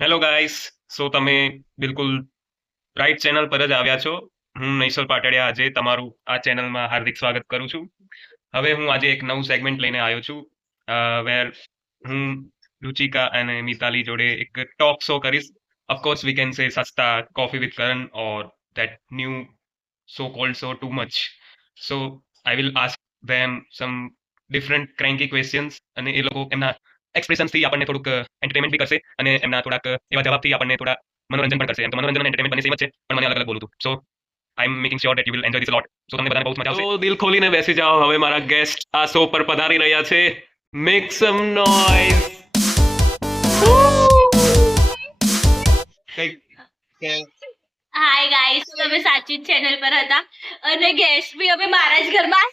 Hello guys. તમે બિલકુલ right channel પર જ આવ્યા છો. હું નૈસલ પાટડિયા આજે તમારું આ ચેનલમાં હાર્દિક સ્વાગત કરું છું. હવે હું આજે એક નવું સેગમેન્ટ લઈને આવ્યો છું, વેર હું રુચિકા અને મિતાલી જોડે એક ટોક શો કરીશ. ઓફકોર્સ વી કેન સે સસ્તા Koffee with Karan or that new so called so too much. So I will ask them some different cranky questions, અને એ લોકો એમના એક્સપ્રેશન્સથી આપણને થોડુંક એન્ટરટેનમેન્ટ બી કરશે, અને એમના થોડાક એવા જવાબથી આપણને થોડા મનોરંજન પણ કરશે. એમ તો મનોરંજન અને એન્ટરટેનમેન્ટ બંને સેમ જ છે, પણ મને અલગ અલગ બોલું છું. So I am making sure that you will enjoy this a lot. So તમને બધાને બહુ મજા આવશે. તો દિલ ખોલીને બેસી જાઓ. હવે મારા ગેસ્ટ આ શો પર પધારી રહ્યા છે. Make some noise. Hi guys, તમે સાચી ચેનલ પર હતા અને ગેસ્ટ બી અમે મારા જ ઘરમાં.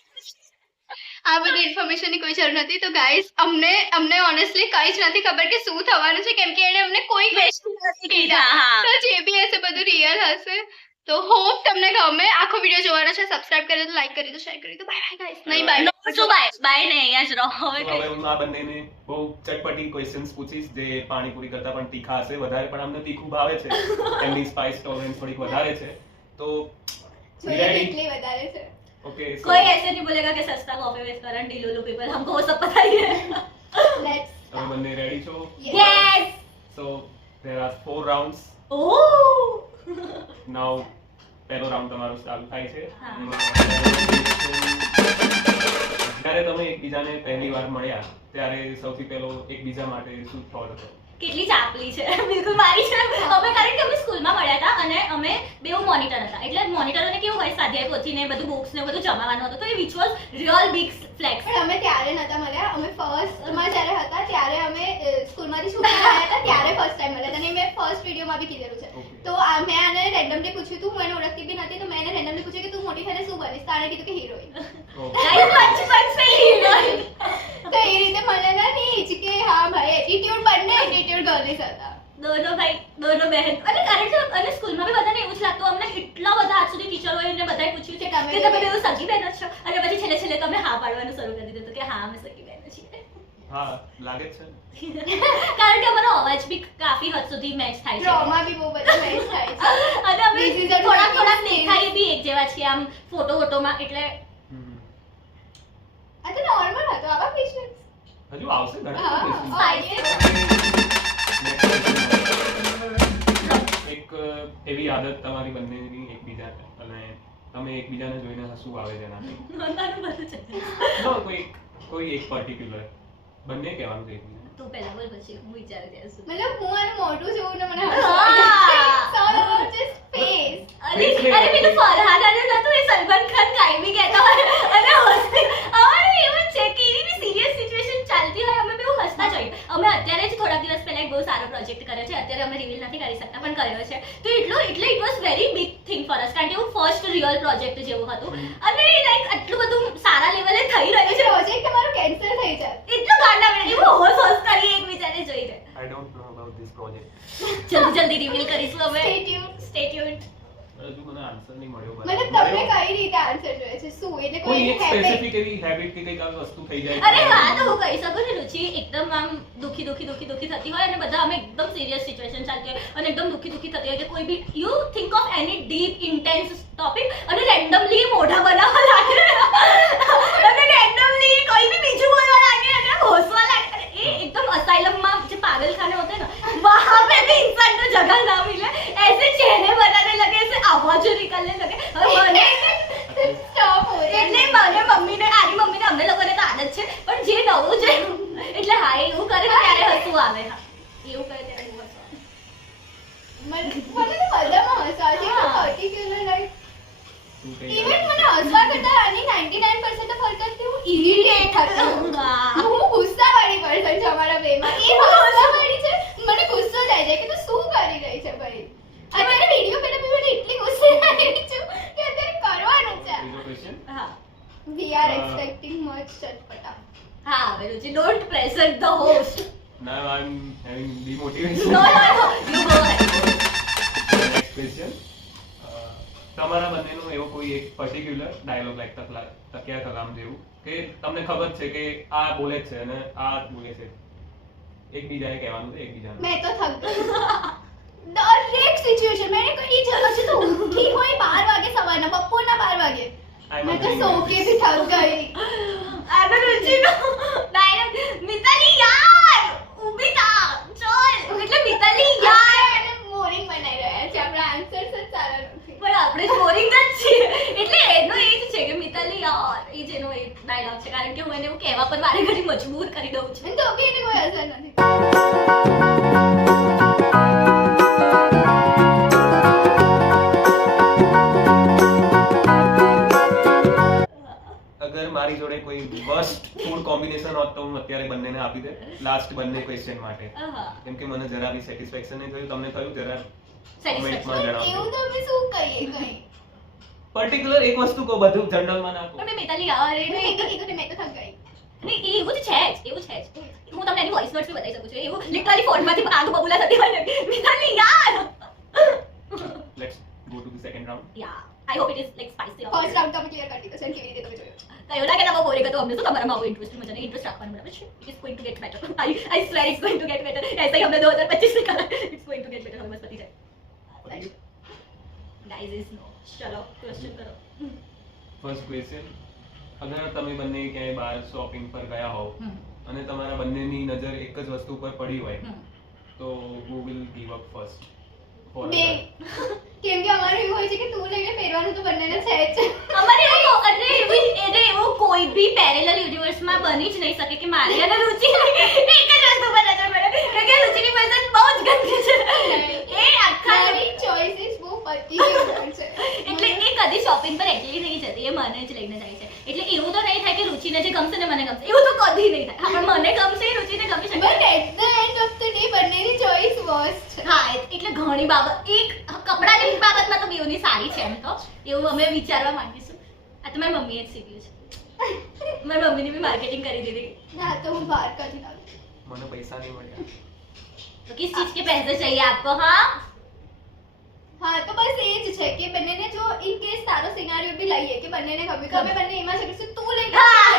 આ બધી ઇન્ફોર્મેશનની કોઈ જરૂર નથી. તો ગાઈસ, અમને ઓનેસ્ટલી કંઈ જ નથી ખબર કે શું થવાનું છે, કેમ કે એને અમને કોઈ ક્વેશ્ચન નથી કીધા. હા. તો જે બી હશે બધું રિયલ હશે. તો હોપ તમને ગમે. આખો વિડીયો જોવાનો છે. સબસ્ક્રાઇબ કરી દો, લાઈક કરી દો, શેર કરી દો. Bye bye guys. નહીં બાય. શું બાય ને અહીંયા જ રહો. તો હવે હું આ બંનેને બહુ ચટપટી ક્વેશ્ચન્સ પૂછીશ, જે પાણીપુરી કરતા પણ તીખા હશે વધારે, પણ અમને તીખું ભાવે છે. એમની સ્પાઇસ ટોલરન્સ થોડીક વધારે છે. તો જોઈએ કેટલી વધારે છે. ओके, कोई ऐसे नहीं बोलेगा कि सस्ता कॉफी विद करण डिलोलो पीपल, हमको वो सब पता ही है. લેટ્સ તમે બંને રેડી છો? Yes. So there are 4 rounds. Oh. Now પહેલો રાઉન્ડ તમારો ચાલુ થાય છે. હા. જ્યારે તમે એકબીજાને પહેલી વાર મળ્યા ત્યારે સૌથી પહેલો એકબીજા માટે શું થોટ હતો? કેટલી ચાપલી છે, બિલકુલ મારી છે. અમે કારણ કે અમે સ્કૂલમાં મળ્યા હતા અને અમે બેઉ મોનિટર હતા. એટલે મોનિટરોને કેવું હોય, સ્વાધ્યાય પોથીને બધું બુક્સ ને બધું જમાવાનું હતું, તો એ which was real big flex. પણ અમે ત્યારે નતા મળ્યા. અમે ફર્સ્ટમાં જ્યારે હતા ત્યારે અમે સ્કૂલમાંથી છૂટીને આવ્યા હતા, ત્યારે ફર્સ્ટ ટાઈમ મળ્યા હતા. અને મેં ફર્સ્ટ વિડીયોમાં બી કીધેલું છે. Okay. તો મેં આને રેન્ડમલી પૂછ્યું હતું. હું એને ઓળખતી બી નથી, તો મેં એને રેન્ડમલી પૂછ્યું કે તું મોટી થઈને શું બનીશ? તો આણે કીધું કે હિરોઈન. ગાઈસ, બચપન સે હીરોઈન. તો એ રીતે મને ના નહીં કે હા ભાઈ, એટીટ્યુડ બંને એટીટ્યુડ ગર્લ્સ હતા. દોનો ભાઈ દોનો બહેન. અને કારણ કે અને સ્કૂલમાં બી બધાને એવું જ લાગતું. અમને એટલા બધા આજ સુધી ટીચરો હોય ને બધાએ પૂછ્યું છે કે તમે બેઉ સગી બહેનો છો, અને પછી છેલ્લે છેલ્લે તમે હા પાડવાનું શરૂ કરી દીધું કે હા અમે સગી બહેનો છીએ. હા, લાગે છે. કારણ કે અમારો અવાજ બી કાફી હદ સુધી મેચ થાય છે. ડ્રોમા બી બહુ બધા મેચ થાય છે. અને અમે This is a થોડા થોડા really દેખાય બી એક જેવા છીએ આમ ફોટોમાં. એટલે હમ. આ તો નોર્મલ હતો. આવા ક્વેશ્ચન્સ હજુ આવશે ઘણા હા, questions. આવીએ. એક એવી આદત તમારી બંનેની એકબીજા, અને તમે એકબીજાને જોઈને હસવું આવે છે એનાથી. નાનું બધું છે. કોઈ એક પર્ટિક્યુલર બંને કહેવાનું છે એકબીજાને. તું પહેલા બોલ, પછી હું વિચારું ત્યાં સુધી. મતલબ હું આનું મોઢું જોઉં ને મને હા. Just face. અરે પેલું ફરહાદ અને નતું એ સલમાન ખાન કાઈ બી કહેતા હોય અને હસતી. અમારે એવું જ છે કે એની બી સિરિયસ સિચ્યુએશન ચાલતી હોય, અમે બેઉ હસતા જ હોઈએ. અમે અત્યારે જ થોડા દિવસ પહેલા એક બહુ સારો પ્રોજેક્ટ કર્યો છે. અત્યારે અમે રિવીલ નથી કરી શકતા, પણ કર્યો છે. તો એટલે it was very big thing for us, કારણ કે એવું ફર્સ્ટ રિયલ પ્રોજેક્ટ જેવું હતું. અને લાઈક આટલું બધું સારા લેવલે થઈ રહ્યું છે. પ્રોજેક્ટ તમારો કેન્સલ થઈ જાય. એટલું ગાંડા મને એવું હોશ કરીએ એકબીજાને જોઈને. I don't know about this project. જલ્દી રિવીલ કરીશું હવે. Stay tuned. Stay tuned. હજુ મને આન્સર નહીં મળ્યો. મતલબ તમને કઈ રીતે આન્સર જોઈએ છે? શું એટલે કોઈ કોઈ એક habit? સ્પેસિફિક એવી હેબિટ કે કંઈક આવી વસ્તુ થઈ જાય? અરે હા, તો હું કહી શકું છું. રુચિ એકદમ આમ દુખી થતી હોય અને બધા અમે એકદમ સિરિયસ સિચ્યુએશન ચાલતી હોય અને એકદમ દુખી થતી હોય કે કોઈ બી you think of any deep intense topic અને રેન્ડમલી મોઢા બનાવવા લાગે અને રેન્ડમલી કોઈ બી બીજું બોલવા લાગે અને હોસવા લાગે. અને એ એકદમ અસાઇલમમાં જે પાગલખાને होते हैं ना, वहां पे भी इंसान को जगह ना मिले, ऐसे चेहरे बनाने लगे, ऐसे आवाजें निकलने लगे. Stop हो रहा એટલે है. મને મમ્મીને આરી મમ્મીને અમને લોકોને તો આદત છે, પણ જે નવું છે એટલે હા એવું કરે ને ત્યારે હસવું આવે. હા, એવું કરે ત્યારે બહુ હસવું આવે. મને તો બધામાં હસવા છે. પર્ટિક્યુલર લાઈક શું કંઈ ઇવન મને હસવા કરતા આની 99% તો ફરક હતી. હું ઇરિટેટ હતી. વાહ. હું ગુસ્સાવાળી પર્સન છું અમારા બેમાં. એ ગુસ્સાવાળી છે. મને ગુસ્સો જાય છે કે તું શું કરી રહી છે ભાઈ. અત્યારે વિડીયો પહેલા બી મને એટલી ગુસ્સે આવી છું કે અત્યારે કરવાનું છે. બીજો question? હા We are expecting much ચટપટા. હા આવેલું છે. Don't pressure the host. Now I'm having no demotivation. No no you go ahead. Next question. તમારા બંનેનો એવો કોઈ એક પર્ટિક્યુલર ડાયલોગ લાઈક તકિયા કલામ જેવું કે તમને ખબર છે કે આ બોલે જ છે અને આ બોલે છે, એકબીજાને કહેવાનું છે એકબીજાને. મેં તો થક ગઈ. હજી તો ઉઠી હોય 12 વાગે સવારના, બપોરના 12 વાગે. મેં તો સો કે भी थक गई. આનો રુચિનો ડાયલોગ, મિતાલી યાર ઊભી થા ચલ, એટલે મિતાલી યાર. એને બોરિંગ બનાવી રહ્યા છે, આપણા આન્સર્સ જ સારા નથી. પણ આપણે બોરિંગ જ છીએ, એટલે એનો એ જ છે કે મિતાલી યાર, એ જ એનો એક ડાયલોગ છે, કારણ કે હું એને એવું કહેવા પર વારે ઘડી મજબૂર કરી દઉં છું. અને તો બી એને કોઈ અસર નથી. અગર મારી જોડે કોઈ વર્સ્ટ ફૂડ કોમ્બિનેશન હોત તો હું અત્યારે બંનેને આપી દે લાસ્ટ બંને ક્વેશ્ચન માટે, આહા, કેમ કે મને જરા બી સેટિસ્ફેક્શન નહીં થયું. તમને થયું જરા satisfaction. કોમેન્ટમાં જણાવજો. એવું તો અમે શું કહીએ કઈ. પર્ટિક્યુલર એક વસ્તુ કહો, બધું જનરલમાં નાખો. પણ મેં મિતાલી યાર મેં એને કીધું ને, મેં તો થક ગઈ. અને એ એવું જ છે જ, એવું છે જ. હું તમને એની વોઇસ નોટ્સ બી બતાવી શકું છું. એવું લિટરલી ફોનમાંથી આગ બબુલા થતી હોય ને, મિતાલી યાર. Let's go to the second round. Yeah, I hope it is like spicy. First round તો અમે ક્લિયર કરી દીધો છે, અને કેવી રીતે તમે જોયો. કયો લાગે તમે બોલે કે તો અમને તો તમારામાં આવો ઇન્ટરેસ્ટ મજાને ઇન્ટરેસ્ટ રાખવાનું બરાબર છે. It is going to get better. I swear it's going to get better. ऐसा ही हमने 2025 में करा. It's going to get better. हम बस पति जाए. Guys is no. चलो क्वेश्चन करो. ફર્સ્ટ ક્વેશ્ચન, અગર તમે બંને ક્યાંય બહાર શોપિંગ પર ગયા હોવ અને તમારા બંનેની નજર એક જ વસ્તુ પર પડી હોય તો who will give up first for બે. કેમ કે અમારું એવું હોય છે કે તું લઈને પહેરવાનું તો બંનેને છે જ. અમારે એવું એવું કોઈ બી પેરેલલ યુનિવર્સમાં બની જ નહીં શકે કે મારી અને રુચિ એક જ વસ્તુ પર નજર પડે. કારણ કે રુચિની પસંદ બહુ જ ગંદી છે. એ આખા મારી ચોઇસીસ બહુ પર્ટિક્યુલર છે. એટલે એ કદી શોપિંગ પર એકલી નહીં જતી, એ મને જ લઈને જાય છે. એટલે એવું તો નહીં થાય કે રુચિને જે ગમશે ને મને ગમશે, એવું તો કદી નહીં થાય. હા, પણ મને ગમશે રુચિને ગમી શકે. But at the end of the day બંનેની ચોઇસ વર્સ્ટ છે. હા, એટલે ઘણી બાબત, એક કપડાની બાબતમાં તો બેઉની સારી છે એમ તો, એવું અમે વિચારવા માંગીશું. આ તો મારી મમ્મીએ જ શીખ્યું છે. મારી મમ્મીની બી માર્કેટિંગ કરી દીધી. ના તો હું બહાર કદી ના લઉં. મને પૈસા નહીં મળ્યા. તો કિસ ચીજ કે પૈસે चाहिए आपको? हाँ, હા તો બસ એ જ છે કે બંનેને જો ઇન કેસ સારો સિનારિયો બી લઈએ કે બંનેને ગમે કે અમે બંને એમાં છે કે તું લઈ હા.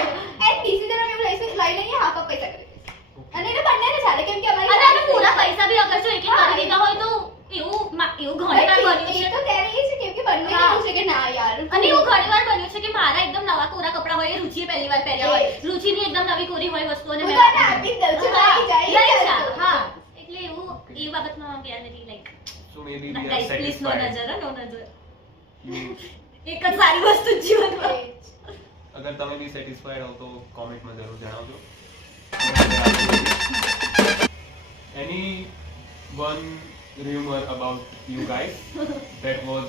એન્ડ ડિસિઝન અમે એવું લઈ લઈએ હાફ હાફ પૈસા કરી દઈશું. અને એને બંનેને ચાલે કેમ કે અમારી અને અમે પૂરા પૈસા બી અગર જો એક એક કરી દીધા હોય તો એવું ઘણી વાર બન્યું એ છે. તો ત્યારે એ છે કેમ કે બંને હા. એવું છે કે ના યાર અને એવું ઘણી વાર બન્યું છે કે મારા એકદમ નવા કોરા કપડાં હોય, એ રુચિએ પહેલી વાર પહેર્યા હોય, રુચિની એકદમ નવી કોરી હોય વસ્તુ અને હું તને આપી જ દઉં છું, હા, લઈ જાય, લઈ લઈ જા. જા. હા, એટલે એવું એ બાબતમાં we are very like So maybe we are guys, please no satisfied. નજર, no નજર. Means એક જ સારી વસ્તુ જ જીવનમાં. અગર તમે બી સેટિસ્ફાઈડ હો તો કોમેન્ટમાં જરૂર જણાવજો. Any one rumor about you guys that was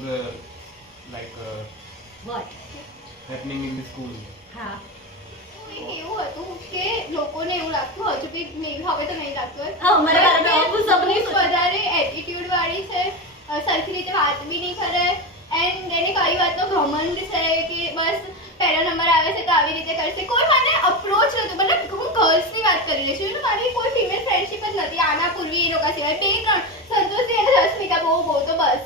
What? happening in the school? હા. એવું હતું કે લોકોને એવું લાગતું હજુ બી હવે તો નહીં લાગતું હા, અમારા વાળાને આવું સપનું બહુ વધારે એટીટ્યુડ વાળી છે, સરખી રીતે વાત બી નહીં કરે, એન્ડ એને કઈ વાતનો ઘમંડ છે કે બસ પહેલો નંબર આવે છે તો આવી રીતે કરશે. કોઈ મને અપ્રોચ નહોતું, મતલબ હું ગર્લ્સની વાત કરી રહી છું, મારી કોઈ ફિમેલ ફ્રેન્ડશિપ જ નથી આના પૂર્વી એ લોકો સિવાય. 2-3 સંતોષી અને રશ્મિકા બહુ તો બસ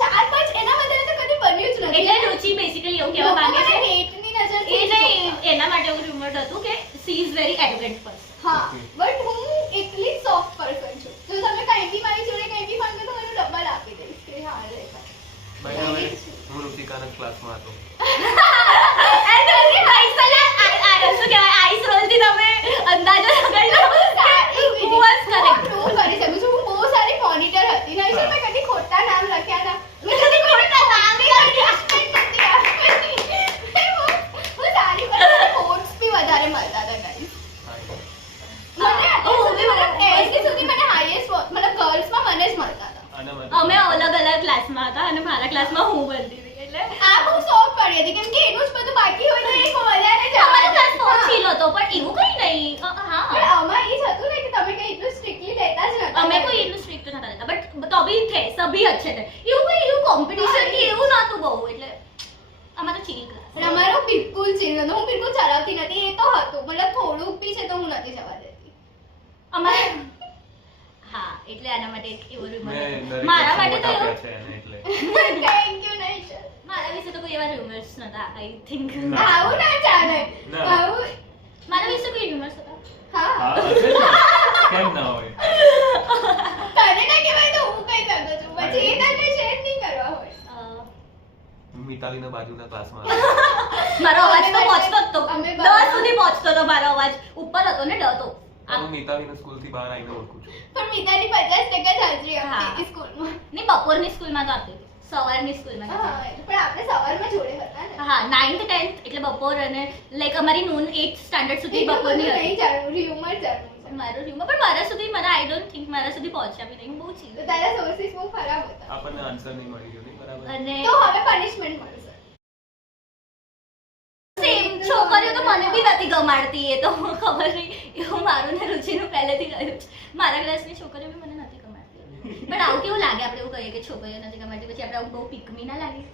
4-5 એના વધારે તો કદી બન્યું જ નથી. એટલે રુચિ બેસિકલી એવું કહેવા માંગે છે હેટની નજરથી એ જ જોતા. નહીં, એના માટે એવું રૂમર હતું કે C is very arrogant person. હા, બટ હું એટલી સોફ્ટ પર્સન છું. જો તમે કંઈ બી મારી જોડે કંઈ બી માંગો તો હું એનું ડબલ આપી દઈશ કે હા લે ભાઈ. By the way, હું ઋતિકાના ક્લાસમાં હતો. એન્ડ ઓકે ભાઈ શું કહેવાય, આઈસ રોલથી તમે અંદાજો લગાવી લો સારી who was correct. prove કરી શકું છું. હું બહુ સારી મોનિટર હતી. નહીં સર મેં કદી ખોટા નામ લખ્યા હતા. મેં કદી ખોટા નામ બી લખ્યા. હું સારી પણ કોર્સ બી વધારે મળતા હતા guys. મને એસી સુધી મને હાઈએસ્ટ મતલબ ગર્લ્સમાં મને જ મળતા હતા. આના માટે અમે અલગ અલગ ક્લાસમાં હતા અને મારા ક્લાસમાં હું બનતી હતી. એટલે આ બહુ સોફ્ટ પડી હતી કેમ કે એનું જ બધું બાકી હોય તો એક વધારે જ અમારો ક્લાસ હા. પહોંચી હતો પણ એવું કઈ નહીં. પણ હા, આમાં એ જ હતું ને કે તમે કઈ એટલું સ્ટ્રિક્ટલી લેતા જ નતા. અમે કોઈ એટલું સ્ટ્રિક્ટ નતા લેતા બટ તો બી थे સભી अच्छे थे. એવું કોમ્પિટિશન કે એવું નતું બહુ. એટલે અમારો ચીલ ક્લાસ. અને અમારો બિલકુલ ચીલ નતો. હું બિલકુલ ચલાવતી નથી. એ તો હતું મતલબ થોડુંક બી છે તો હું નથી જવા દેતી. અમારે હા, એટલે આના માટે એક એવો rumor મેં હતો. દરેક મારા વસ્તુ માટે તો આપ્યા એવું છે એને એટલે. થેન્ક યુ નૈશર. મારા વિશે તો કોઈ એવા rumors નતા આઈ થિંક. ના. આવું ના ચાલે. ના. આવું મારા વિશે કોઈ rumors હતા? હા હા, હશે જ ને. કેમ ના હોય? તને ના કહેવાય તો હું કઈ કરતો છું પછી એ તને શેર નહીં કરવા. મિતાલીના બાજુના ક્લાસમાં મારો અવાજ તો પહોંચતો જ તો અમે 10 સુધી પહોંચતો તો મારો અવાજ ઉપર હતો ને ડતો હું મિતાલીના સ્કૂલથી બહાર આવીને ઓળખું છું. પણ મિતાની 50% જ હાજરી હા. હતી સ્કૂલમાં. ને બપોરની સ્કૂલમાં તો આપતી હતી સવારની સ્કૂલમાં હા, પણ આપણે સવારમાં જોડે હતા ને. હા 9th 10th એટલે બપોર અને લાઈક અમારી નૂન 8th સ્ટાન્ડર્ડ સુધી એટલું બધું બપોરની હતી નહીં જાણવું, humor જાણવું છે. મારો રૂમમાં પણ મારા સુધી મને આઈ ડોન્ટ થિંક મારા સુધી પહોંચ્યા બી નહીં હું બહુ તો ચીલ તારા sources બહુ ખરાબ હતા. આપણને આન્સર નહીં મળી ગયો નહીં બરાબર. અને તો હવે punishment મળશે. સેમ છોકરીઓ તો મને બી નથી ગમાડતી એ તો ખબર નહીં એવું મારું ને રુચિનું પહેલેથી રહ્યું છે મારા ક્લાસની છોકરીઓ બી મને નથી ગમાડતી પણ આવું કેવું લાગે આપણે એવું કહીએ કે છોકરીઓ નથી ગમાડતી પછી આપણે આવું બહુ પિકમી ના લાગે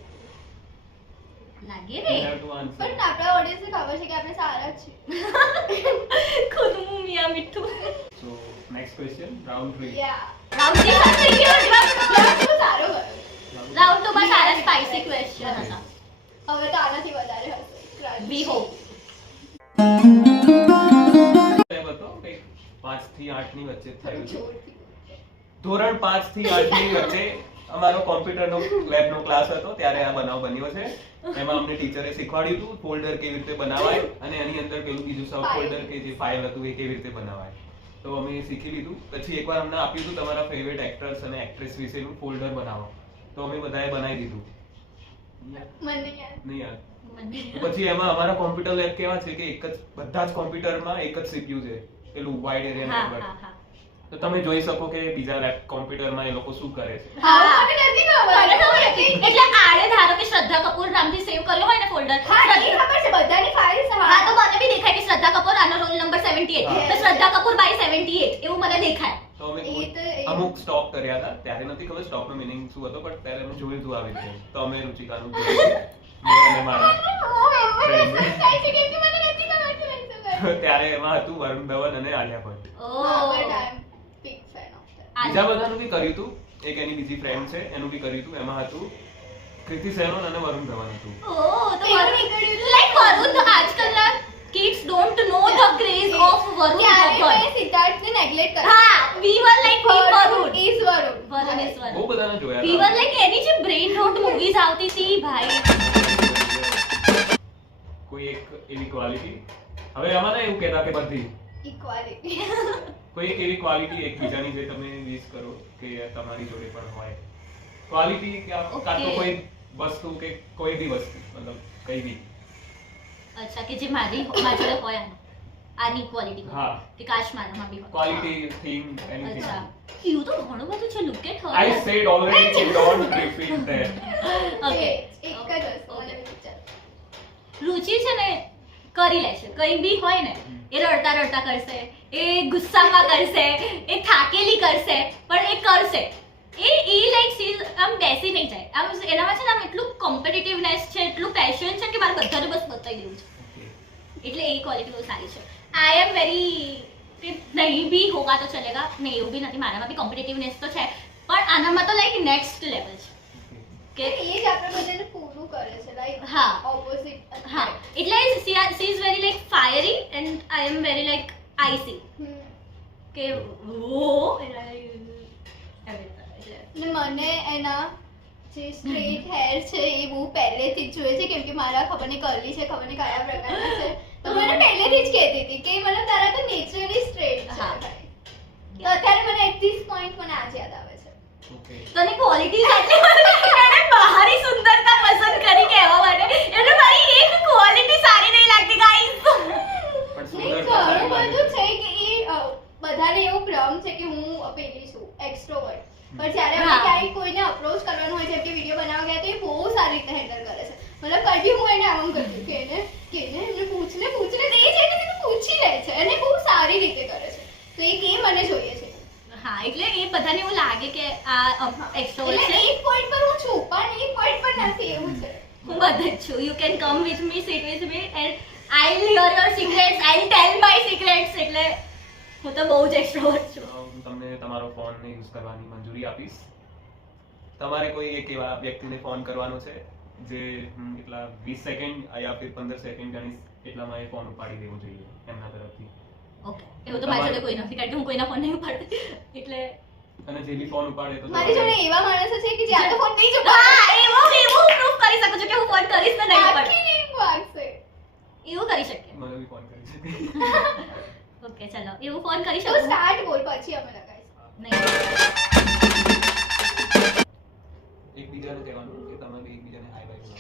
લાગે ને You have to answer. પણ આપણા audience ને ખબર છે કે આપણે સારા જ છીએ. ખુદ મું મિયા મીઠું So next question, round 3. Yeah. Round થઈ ગયો જવાબ બહુ સારો ગયો. રાઉન્ડ તો બસ સારા સ્પાઇસી ક્વેશ્ચન હતા હવે તો આનાથી વધારે હશે. વી હોપ એમ હતો કંઈક 5 થી 8 ની વચ્ચે થયું છે. જોરથી. ધોરણ 5 થી 8 ની વચ્ચે અમારો કોમ્પ્યુટરનો લેબનો ક્લાસ હતો ત્યારે આ બનાવ બન્યો છે. એમાં અમને ટીચરે શીખવાડ્યું હતું ફોલ્ડર કેવી રીતે બનાવાય અને એની અંદર પેલું બીજું સબ ફોલ્ડર કે જે ફાઇલ હતું એ કેવી રીતે બનાવાય. તો અમે શીખી લીધું. પછી એકવાર અમને આપ્યું હતું તમારા ફેવરેટ એક્ટર્સ અને એક્ટ્રેસ વિશેનું ફોલ્ડર બનાવો. તો અમે બધાએ બનાવી દીધું. મને યાદ. નહીં યાદ. પછી એમાં અમારા કોમ્પ્યુટર લેબ કેવા છે કે એક જ બધા જ કોમ્પ્યુટરમાં એક જ સીપીયુ છે પેલું વાઇડ એરિયા હા નેટવર્ક. હા હા તો તમે જોઈ શકો કે બીજા લેબ કોમ્પ્યુટરમાં એ લોકો શું કરે છે. હા, મને નથી ખબર. મને ખબર હતી. એટલે આડે ધારો કે શ્રદ્ધા કપૂર નામથી સેવ કર્યો હોય ને ફોલ્ડર હા, એ ખબર છે બધાની files હા તો મને બી દેખાય કે શ્રદ્ધા કપૂર આનો રોલ નંબર 78 હા. તો શ્રદ્ધા કપૂર બાય 78 એવું મને દેખાય તો અમે એ તો એ- અમુક સ્ટોપ કર્યા હતા ત્યારે નથી ખબર સ્ટોપ નો મિનિંગ શું હતો પણ ત્યારે અમે જોયું હતું આવી રીતે. તો અમે રુચિકાનું જોયું. મેં અને મારા થાય છે કે મને નથી ખબર કે મેં શું કર્યું. ત્યારે એમાં હતું વરુણ ધવન અને આલિયા ભટ્ટ. હા, ઓહ but I'm big fan of that. બીજા બધાનું બી કર્યું હતું. એક એની બીજી ફ્રેન્ડ છે એનું બી કર્યું હતું. એમાં હતું કૃતિ સેનન અને વરુણ ધવન હતું. ઓહ તો પેલું વરુણ નીકળ્યું હતું. લાઈક વરુણ આજકાલના kids don't know the craze of Varun ત્યારે ધવન મેં સિદ્ધાર્થને neglect કર્યો. હા we were like we Varun is Varun. Varun is બહુ વરુણ બધાને જોયા વી હતા. વર લાઈક એની જે બ્રેઇન રોટ મૂવીઝ આવતી હતી ભાઈ કોઈ એક એવી ક્વોલિટી હવે આમાં ના એવું કહેતા કે બધી Equality. કોઈ એક એવી ક્વોલિટી એકબીજાની જે તમે વિશ કરો કે તમારી જોડે પણ હોય ક્વોલિટી કાં તો Okay. કોઈ વસ્તુ કે કોઈ બી વસ્તુ મતલબ કઈ બી અચ્છા કે જે મારી જોડે હોય આની ક્વોલિટી હા કે કાશ મારામાં બી હોય ક્વોલિટી થિંગ અચ્છા એનીથિંગ એવું તો ઘણું બધું છે look at I said already don't repeat that. Okay એક જ વસ્તુ મને વિચાર. રુચિ છે ને કરી લેશે કઈ બી હોય ને એ રડતા રડતા કરશે એ ગુસ્સામાં કરશે એ થાકેલી કરશે પણ એ કરશે એ લાઈક સી આમ બેસી નહીં જાય આમ એનામાં છે ને આમ એટલું કોમ્પિટિટિવનેસ છે એટલું પેશન છે કે મારે બધાને બસ બતાવી દેવું છે Okay. એટલે એ ક્વોલિટી બહુ સારી છે આઈ એમ વેરી નહીં બી હોગા તો ચલેગા નહીં એવું બી નથી મારામાં બી કોમ્પિટિટિવનેસ તો છે પણ આનામાં તો લાઈક નેક્સ્ટ લેવલ છે કે કે એ જ આપણે બધાને પૂરું કરે છે લાઈક હા. ઓપોઝિટ. હા એટલે she is very like fiery and I am very like icy કે ઓ ને મને એના જે સ્ટ્રેટ હેર છે એ બહુ પહેલેથી જ જોઈએ છે કેમ કે મારા ખબર નહીં કરલી છે ખબર નહીં કયા પ્રકારના છે તો મને પહેલેથી જ કહેતી હતી કે મને તારા તો નેચરલી સ્ટ્રેટ છે હા. ભાઈ. તો અત્યારે મને એટ ધીસ પોઈન્ટ મને આજ યાદ આવે છે. Okay. તને ક્વોલિટી એને બહારી સુંદરતા પસંદ કરી કહેવા માટે એને મારી એક ક્વોલિટી સારી નહીં લાગતી ગાઈસ પણ નહીં, સુંદરતા સારી ઘણું લાગે બધું છે કે એ બધાને એવું ભ્રમ છે કે હું પેલી છું એક્સ્ટ્રોવર્ટ પણ જ્યારે આપણે હા. ક્યારેય કોઈને અપ્રોચ કરવાનું હોય જેમ કે વિડીયો બનાવવા ગયા તો એ બહુ સારી રીતે હેન્ડલ કરે છે મતલબ કઈ બી હું એને આમ કરું છું કે એને એમને પૂછને તો એ છે ને તો પૂછી લે છે અને બહુ સારી રીતે કરે છે તો એક એ મને જોઈએ છે હા એટલે એ બધાને એવું લાગે કે આ એક્સ્ટ્રોવર્ટ એટલે છે એક પોઈન્ટ પર હું છું પણ એક પોઈન્ટ પર નથી એવું છે હું બધે જ છું you can come with me sit with me and I will hear your secrets I will tell my secrets એટલે હું તો બહુ જ એક્સ્ટ્રોવર્ટ છું હું તમને તમારો ફોન યુઝ કરવાની મંજૂરી આપીશ તમારે કોઈ એક એવા વ્યક્તિને ફોન કરવાનો છે જે એટલા 20 સેકન્ડ યા ફિર 15 સેકન્ડ ગણીશ એટલામાં એ ફોન ઉપાડી દેવો જોઈએ એમના તરફથી ઓકે એવું તો મારી જોડે કોઈ નથી કારણ કે હું કોઈના ફોન નહીં ઉપાડતી એટલે અને જે બી ફોન ઉપાડે તો મારી જોડે એવા માણસો છે કે જે આ તો ફોન નહીં ચૂકે. હા એવું પ્રૂફ કરી શકો છો કે હું ફોન કરીશ ને નહીં પણ આખી રીત વાગશે. એવું કરી શકીએ. મને બી ફોન કરી શકે. ઓકે ચલો એવું ફોન કરી તો શકો સ્ટાર્ટ બોલ પછી અમે લગાવીશું. નહીં એકબીજાને કહેવાનું કે તમે બી એકબીજાને હાય બાય બોલો.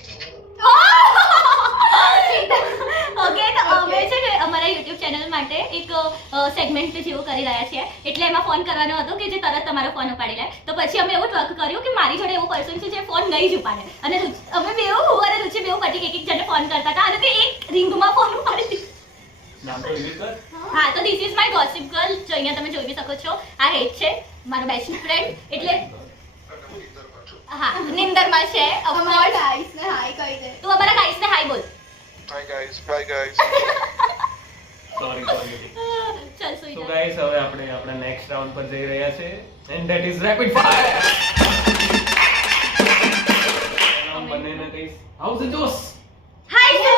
ઓકે તો અમે છે ને અમારા YouTube ચેનલ માટે એક સેગમેન્ટ જેવું કરી રહ્યા છીએ એટલે એમાં ફોન કરવાનો હતો કે જે તરત તમારો ફોન ઉપાડી લે તો પછી અમે એવું ટ્રક કર્યું કે મારી જોડે એવું પર્સન છે જે ફોન નહીં જ ઉપાડે અને અમે બેઉ હું અને રુચિ બેઉ પટી એક જણે ફોન કરતા હતા અને તે એક રિંગમાં ફોન ઉપાડી દીધો. નામ તો રિવીલ કર. હા તો this is my gossip girl જો અહીંયા તમે જોઈ બી શકો છો આ હેડ છે મારો બેસ્ટ ફ્રેન્ડ એટલે હા નિંદરમાં છે અમારા ગાઈસને હાય કહી દે. તું અમારા ગાઈસને હાય બોલ. Hi guys, bye guys. Sorry. ચલ સુઈ So જા. guys હવે આપણે આપણા નેક્સ્ટ રાઉન્ડ પર જઈ રહ્યા છે and that is rapid fire. Round બંનેને કહીશ how's it josh. Hi sir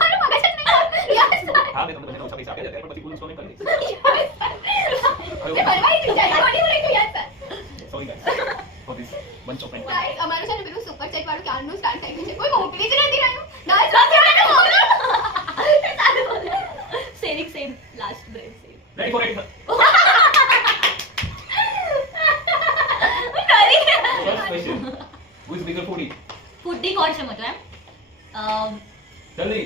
મારું મગજ જ નહીં ચાલતું. હા મેં તમને ઓછા પૈસા આપ્યા છે પણ પછી ફૂલ ઇન્સ્ટોલમેન્ટ કરી દઈશ. મેં ભરવાઈ દીધું છે. કોની બોલે તું યાદ કર. Sorry guys for this bunch of friends. Guys અમારું છે ને પેલું સુપર ચેટ વાળું ક્યારનું સ્ટાર્ટ થઈ ગયું છે. કોઈ મોકલી જ નથી રહ્યું. ના નથી saving same last bread same Ready for it? First question. Who is bigger foodie? Foodie કોણ છે મતો એમ જલ્દી.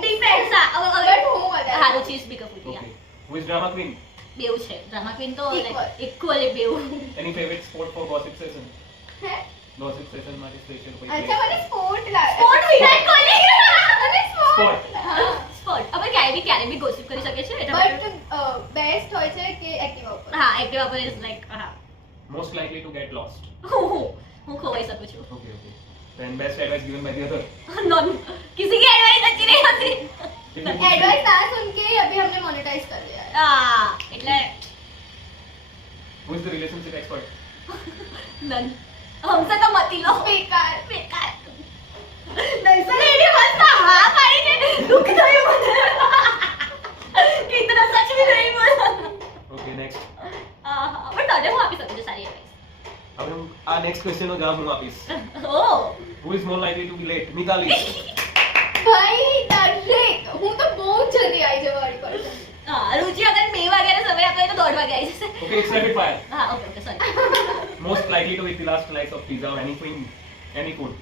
ડિપેન્ડ્સ બટ હું વધારે. હારું ચીઝ બી કપૂરી Okay. Who is drama queen? બેવ છે ડ્રામા ક્વીન તો Equal. ઇક્વલી બેવ Any favorite sport for gossip session? હે? Gossip session માટે સ્પેશિયલ કોઈ અચ્છા મને સ્પોર્ટ લાગે. સ્પોર્ટ વિરાટ કોહલી અને Sport. સ્પોર્ટ અમે ક્યારે બી ગોસિપ કરી શકીએ છીએ એટલે બટ બેસ્ટ હોય છે કે એક્ટિવા ઉપર. હા એક્ટિવા પર ઇઝ લાઈક હા Most likely to get lost. હું ખોવાઈ શકું છું Okay. Then best advice given by the other. Non किसी की एडवाइस अच्छी नहीं होती If you- एडवाइस ना सुन के ही अभी हमने मोनेटाइज कर लिया है. એટલે Who is the relationship expert? None हमसे तो मत ही लो बेकार. बेकार નંસને એની મસ્ત હા પાડી છે દુઃખ થયું મને કિतना सच में नहीं बोला Okay, next. બટ તને હું આપી શકું છું સારી એડવાઇસ હવે હું આ next question નો જવાબ હું આપીશ. ઓ Who is more likely to be late? Mitali. भाई दरेक હું તો બહુ જલ્દી આવી જવાળી person. હા રુચિ અગર 2 વાગ્યાનો સમય આપે તો 1:30 વાગે આવી જશે Okay, it's rapid fire. હા okay sorry Most likely to eat the last slice of pizza or anything, any food.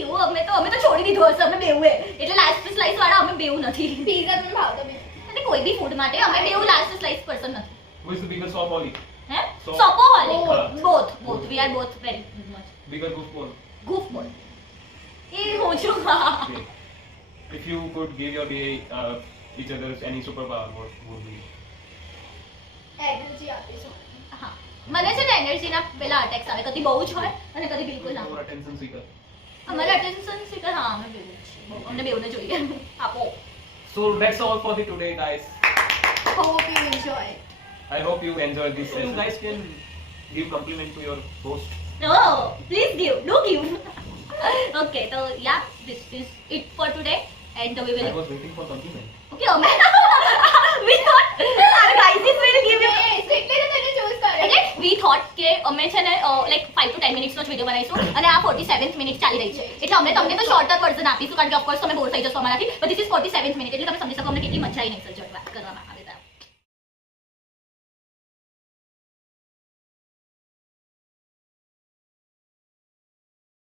એવું અમે તો છોડી દીધું હશે અમે બેઉએ એટલે લાસ્ટ સ્લાઇસ વાળા અમે બેઉ નથી પિઝા તમને ભાવતો બી. એટલે કોઈ બી ફૂડ માટે અમે બેઉ લાસ્ટ સ્લાઇસ પર્સન નથી Who is the bigger sophomore? હે So- સોપોહોલિક Both. Both we are both very much Bigger goofball. ગૂફબોલ એ હું છું હા Okay. If you could give your day each other any superpower, what would be? Energy આપીશું. હા મને છે ને એનર્જીના પેલા અટેક્સ આવે કદી બહુ જ હોય અને કદી બિલકુલ ના More હોય attention seeker. અમારે અટેન્શન સીકર હા અમે બેઉ જ છીએ અમને બેઉને જોઈએ આપો So that's all for the today, guys. Hope you enjoy. I hope you enjoyed this. You guys can give compliment to your host. No please give do give okay તો yeah this is it for today and we I will was waiting for compliment. Okay અમે we thought are guys is will give you Yes, એટલે તો તને choose કરે. એટલે we thought કે અમે છે ને લાઈક 5 to 10 મિનિટ્સનો જ વિડિયો બનાવીશું અને આ 47th મિનિટ ચાલી રહી છે એટલે અમે તમને તો શોર્ટર વર્ઝન આપીશું કારણ કે ઓફકોર્સ તમે બોર થઈ જશો અમારાથી but this is 47th minute એટલે તમે સમજી શકો અમને કેટલી મજા આવી નહીં સર જોડવા